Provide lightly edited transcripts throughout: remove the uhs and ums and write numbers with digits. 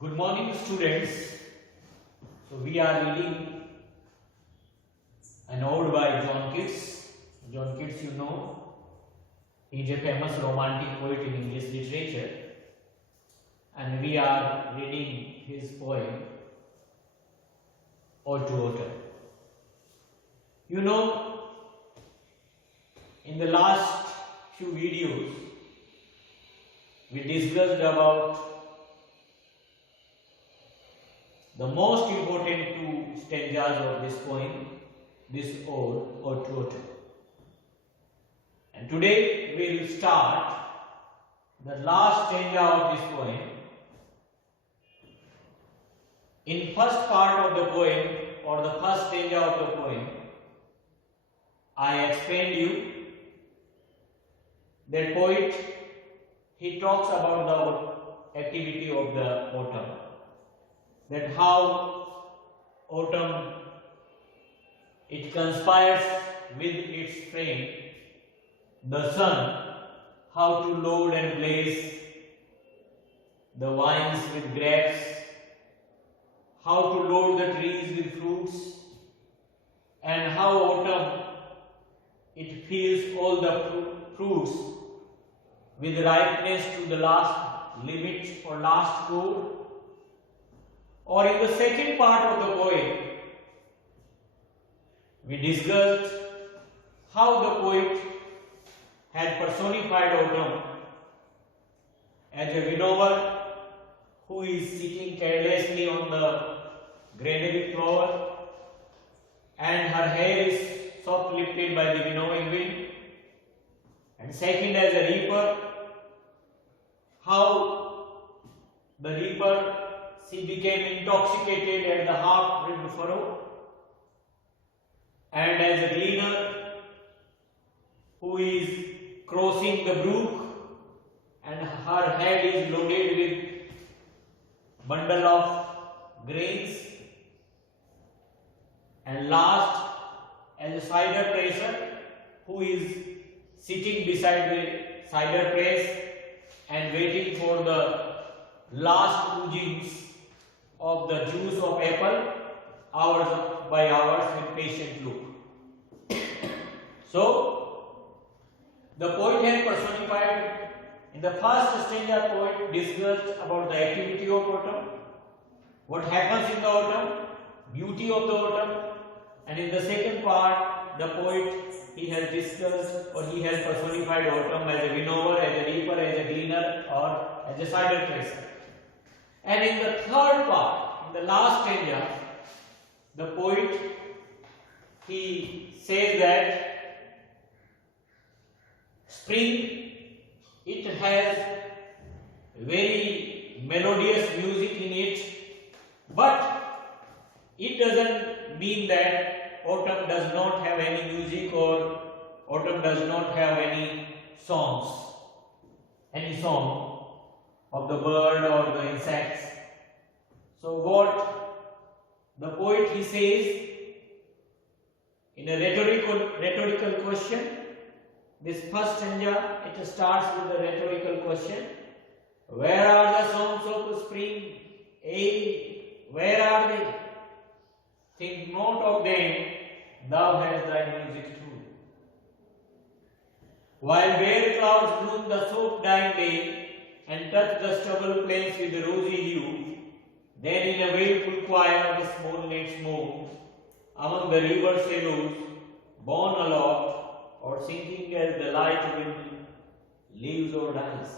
Good morning, students. So we are reading an ode by John Keats. John Keats, you know, he is a famous romantic poet in English literature, and we are reading his poem Ode to Autumn. You know, in the last few videos, we discussed about the most important two stanzas of this poem, this ode to autumn. And today we will start the last stanza of this poem. In first part of the poem, or the first stanza of the poem, I explained you that poet, he talks about the activity of the autumn, that how autumn it conspires with its friend the sun, how to load and place the vines with grapes, how to load the trees with fruits, and how autumn it fills all the fruits with ripeness to the last limit or last core. Or in the second part of the poem, we discussed how the poet had personified autumn as a widower who is sitting carelessly on the granary floor, and her hair is soft lifted by the winnowing wind. And second, as a reaper, how the reaper, she became intoxicated at the half-ribbed furrow. And as a gleaner who is crossing the brook, and her head is loaded with bundle of grains. And last, as a cider presser who is sitting beside the cider press and waiting for the last oozings of the juice of apple, hours by hours with patient look. So, the poet had personified, in the first stanza, poet discussed about the activity of autumn, what happens in the autumn, beauty of the autumn, and in the second part, the poet, he has discussed or he has personified autumn as a winnower, as a reaper, as a gleaner, or as a cider presser. And in the third part, in the last stanza, the poet, he says that spring, it has very melodious music in it, but it doesn't mean that autumn does not have any music or autumn does not have any songs, any song of the bird or the insects. So what the poet, he says in a rhetorical question, this first stanza, it starts with a rhetorical question: where are the songs of the spring? Where are they? Think not of them, thou hast thy music too. While bare clouds bloom the soft dying day and touch the stubble plains with rosy hue, then in a wailful choir the small nets move among the river shallows, borne aloft or sinking as the light wind leaves or dies.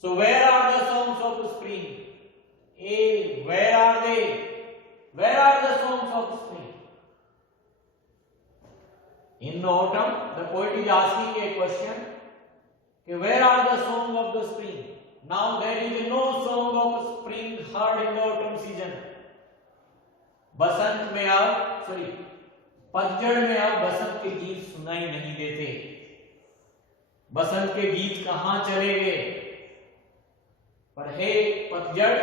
So where are the songs of the spring? Where are they? Where are the songs of the spring? In autumn, the poet is asking a question, where are the songs of the spring? Now there is no song of spring heard in the autumn season. बसंत में अब पतझड़ में अब बसंत के गीत सुनाई नहीं देते। बसंत के गीत कहां चले गए? पर हे पतझड़,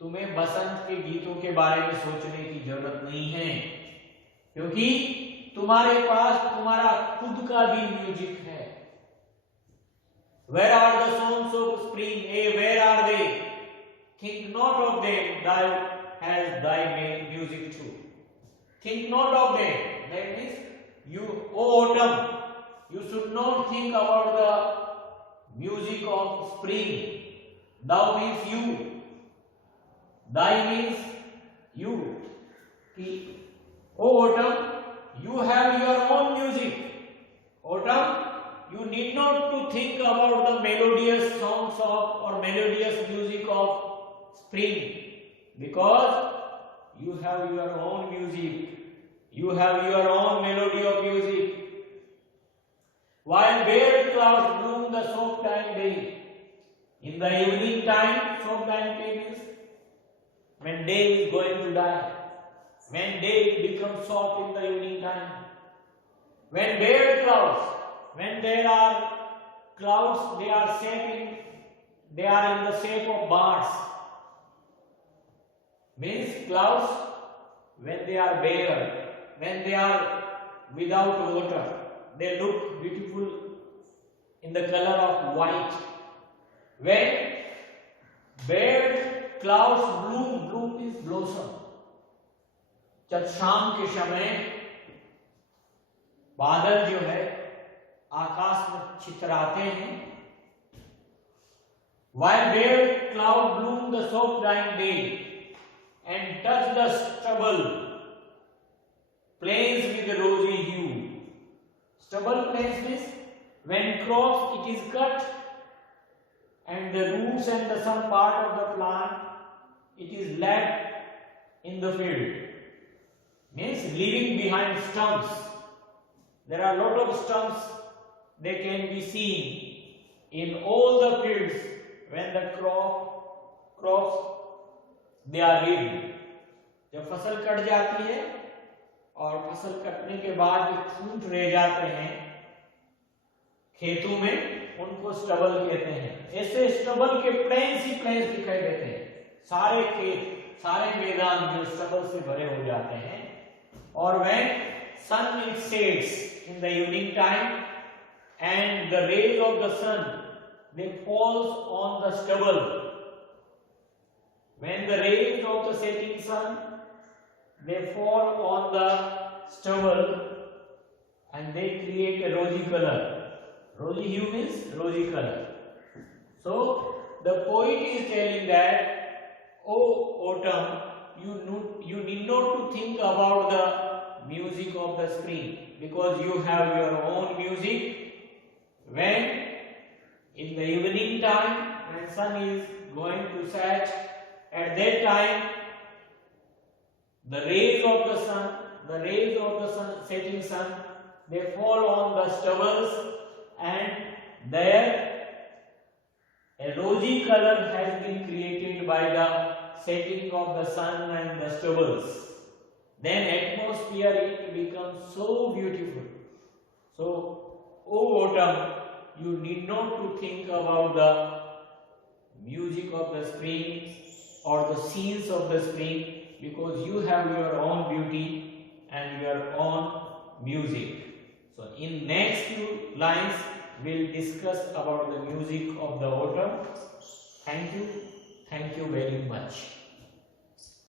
तुम्हें बसंत के गीतों के बारे में सोचने की जरूरत नहीं है, क्योंकि तुम्हारे पास तुम्हारा खुद का भी म्यूजिक है। Where are the songs of spring? Where are they? Think not of them, thou hast thy music too. Think not of them. That means you, O autumn, you should not think about the music of spring. Thou means you. Thy means you. O autumn, you have your own music. Autumn, you need not to think about the melodious songs of or melodious music of spring, because you have your own music. You have your own melody of music. While bare clouds bloom the soft time day. In the evening time, soft time day means when day is going to die. When day becomes soft in the evening time. When bare clouds, when there are clouds, they are in the shape of birds. Means clouds, when they are bare, when they are without water, they look beautiful in the color of white. When bare clouds bloom means blossom. जब शाम के समय बादल जो है आकाश में छितराते हैं, while bare cloud bloom the soft dying day and touch the stubble plains with rosy hue. Stubble plains means when crops it is cut and the roots and the some part of the plant it is left in the field. Means leaving behind stumps. There are a lot of stumps they can be seen in all the fields when the crops they are leaving. जब फसल cut जाती है और फसल कटने के बाद जो खूंट रह जाते हैं खेतों में, उनको स्टबल कहते हैं। ऐसे स्टबल के प्लेन्स ही प्लेन्स दिखाई देते हैं। सारे खेत, सारे मैदान जो स्टबल से भरे हो जाते हैं। और when sun it sets in the evening time and the rays of the sun they falls on the stubble. When the rays of the setting sun they fall on the stubble and they create a rosy color. Rosy hue means rosy color. So the poet is telling that, O autumn, you need not to think about the music of the spring, because you have your own music. When in the evening time, when sun is going to set, at that time the rays of the sun, setting sun, they fall on the stubbles and there a rosy color has been created by the setting of the sun and the stubbles. Then atmosphere it becomes so beautiful. So, O autumn, you need not to think about the music of the spring or the scenes of the spring, because you have your own beauty and your own music. So in next few lines we'll discuss about the music of the autumn. Thank you very much.